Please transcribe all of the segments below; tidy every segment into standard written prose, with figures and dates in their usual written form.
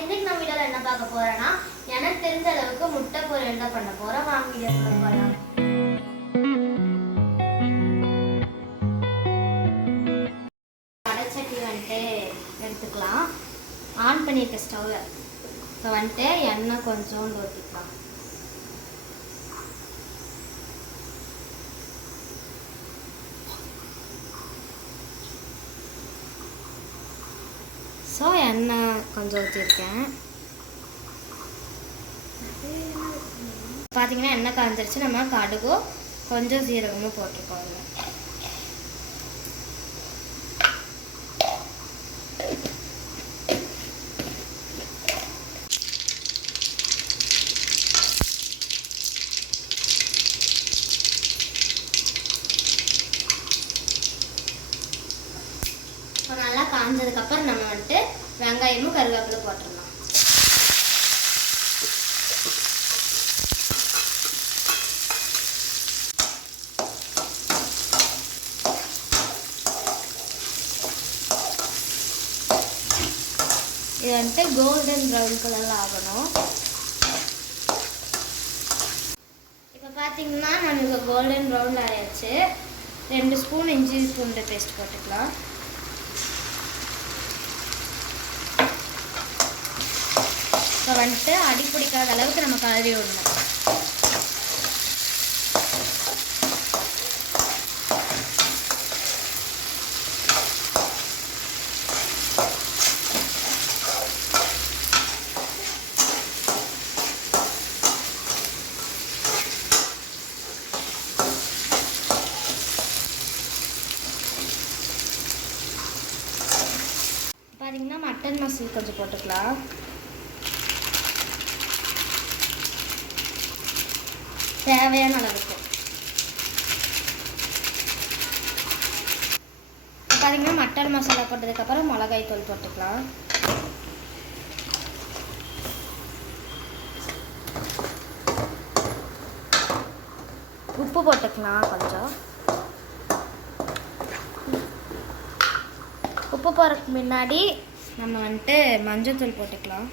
இன்னைக்கு நம்ம வீடியோல என்ன பார்க்க போறோம்னா எனக்கு தெரிஞ்ச அளவுக்கு முட்டை பொரியல் தான் பண்ண போறோம். வாங்க வீடியோக்குள்ள போலாம். கடைச்சட்டி வந்துட்டு எடுத்துக்கலாம். ஆன் பண்ணிட்டு ஸ்டவ் இப்போ வந்துட்டு எண்ணெய் கொஞ்சோண்டு ஊற்றிக்கலாம். ஸோ எண்ணெய் கொஞ்சம் ஊற்றிருக்கேன். பார்த்தீங்கன்னா எண்ணெய் காய்ஞ்சிருச்சு. நம்ம கடுகும் கொஞ்சம் சீரகமும் போட்டிருக்கோம். நல்லா காஞ்சதுக்கப்புறம் நம்ம வந்துட்டு வெங்காயமும் கருவேப்பிலை போட்டுடலாம். இது வந்துட்டு கோல்டன் ப்ரௌன் கலரில் ஆகணும். இப்போ பார்த்தீங்கன்னா நமக்கு கோல்டன் ப்ரௌனில் ஆயாச்சு. 2 ஸ்பூன் இஞ்சி பூண்டு பேஸ்ட் போட்டுக்கலாம். இப்போ வந்துட்டு அடி பிடிக்காத அளவுக்கு நம்ம கலரி விடணும். பார்த்தீங்கன்னா மட்டன் மசாலா கொஞ்சம் போட்டுக்கலாம். தேவையான அளவுக்கு. பார்த்தீங்கன்னா மட்டன் மசாலா போட்டதுக்கப்புறம் மிளகாய் தூள் போட்டுக்கலாம். உப்பு போட்டுக்கலாம். கொஞ்சம் உப்பு போடுறதுக்கு முன்னாடி நம்ம வந்துட்டு மஞ்சள் தூள் போட்டுக்கலாம்.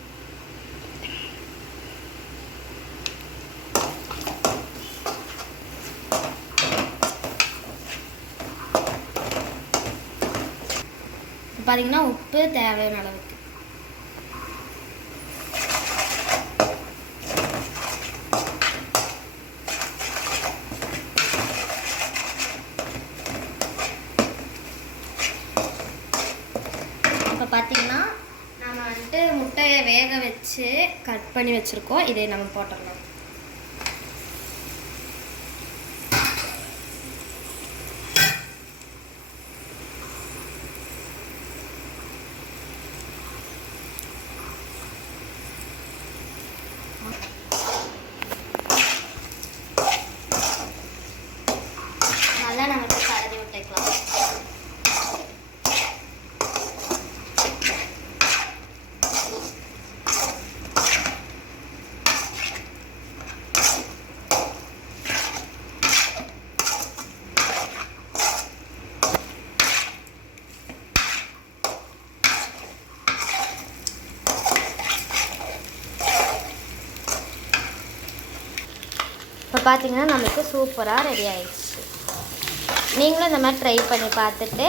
பார்த்தீங்கன்னா உப்பு தேவையான அளவுக்கு. இப்போ பார்த்தீங்கன்னா நம்ம வந்துட்டு முட்டையை வேக வச்சு கட் பண்ணி வச்சுருக்கோம். இதை நம்ம போட்டுடலாம். நல்லா நம்ம கலரி விட்டுக்கலாம். இப்போ பார்த்தீங்கன்னா நமக்கு சூப்பராக ரெடி ஆயிடுச்சு. நீங்களும் இந்த மாதிரி ட்ரை பண்ணி பார்த்துட்டு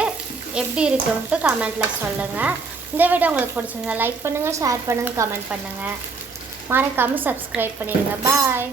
எப்படி இருக்குன்ட்டு கமெண்ட்டில் சொல்லுங்கள். இந்த வீடியோ உங்களுக்கு பிடிச்சிருந்தா லைக் பண்ணுங்கள், ஷேர் பண்ணுங்கள், கமெண்ட் பண்ணுங்கள். மறக்காமல் சப்ஸ்கிரைப் பண்ணிடுங்க. பாய்.